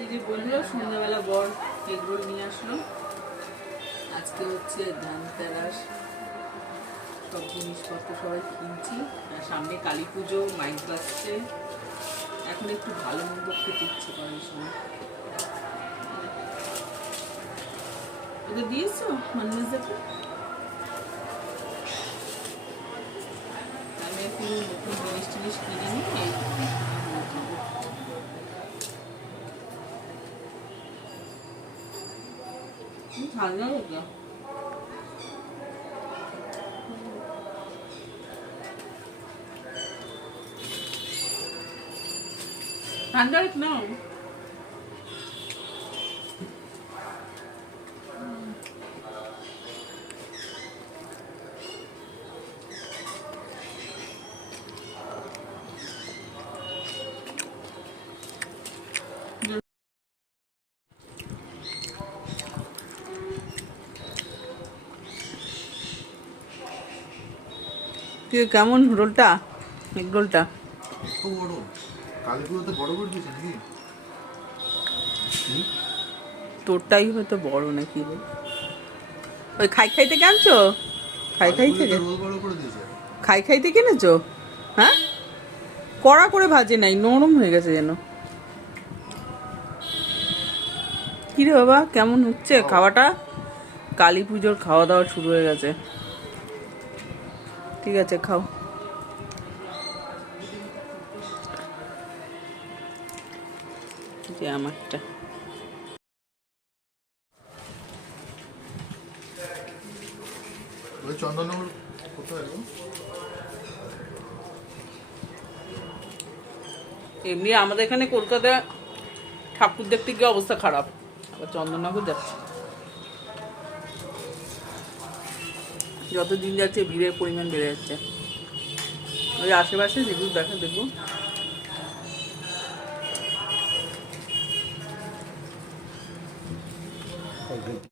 এই যে বললো সন্ধ্যাবেলা বর এগরোল নিয়ে আসলো। আজকে হচ্ছে ধানতেরাস, সব জিনিসপত্র সবাই কিনছি। আর সামনে কালী পুজো, মাইক বাজছে। এখন একটু ভালো মন্দ খেতে ইচ্ছে করে এই সময়। ওদের দিয়েছো মানুষদেরকে? আমি একটু নতুন জিনিস টিনিস কিনে নিই। ঠান্ডা হতো ঠান্ডা নাও। কেমন রোলটা, এগ রোলটা? তোরটাই হয়তো বড় নাকি? ওই খাই খাই থেকে আনছো? খাই খাই থেকে খাই খাই থেকে এনেছো? হ্যাঁ, কড়া করে ভাজে নাই, নরম হয়ে গেছে যেন। কি রে বাবা, কেমন হচ্ছে খাওয়াটা? কালী পুজোর খাওয়া দাওয়া শুরু হয়ে গেছে। ঠিক আছে, খাও। যে আমারটা চন্দননগর কোথায়? এমনি আমাদের এখানে কলকাতায় ঠাকুর দেখতে গিয়ে অবস্থা খারাপ, আবার চন্দননগর যাচ্ছে। যত দিন যাচ্ছে ভিড়ের পরিমাণ বেড়ে যাচ্ছে। ওই আশেপাশে যেগুলো দেখা দেখবো।